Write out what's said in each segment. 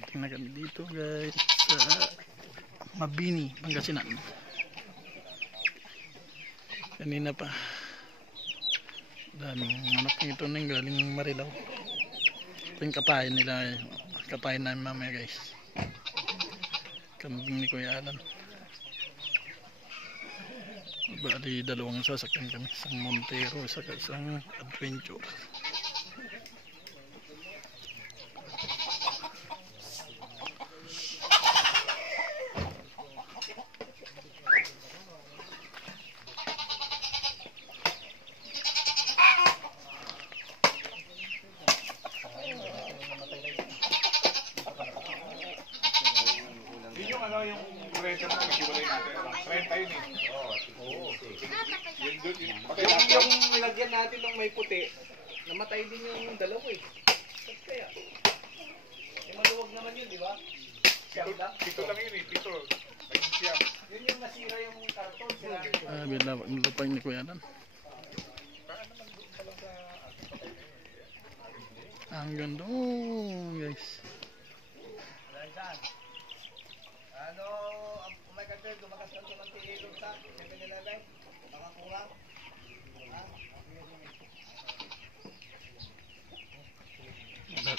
Nakarating na kami dito guys sa Mabini, Pangasinan. Kanina pa daming manok nito nang galing Marilao. Ito yung kapain nila, kapain namin mamaya guys. Kambing ni Kuya Alan. Bali dalawang sasakyan kami, isang Montero, isang Adventure. Yung renta mo, naghiwalay natin. Renta yun eh. Oo. Yung nilagyan natin ng may puti, namatay din yung dalawa eh. Kaya, maluwag naman yun, di ba? Pito lang yun eh, pito. Yun yung nasira yung karton. Lupa ni Kuya Alan. Ang ganda guys. Ano, may kagad, dumakas lang ito ng tiilog sa 7-Eleven, makakulang.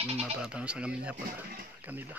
Natatanong sa kanila pala, kanila.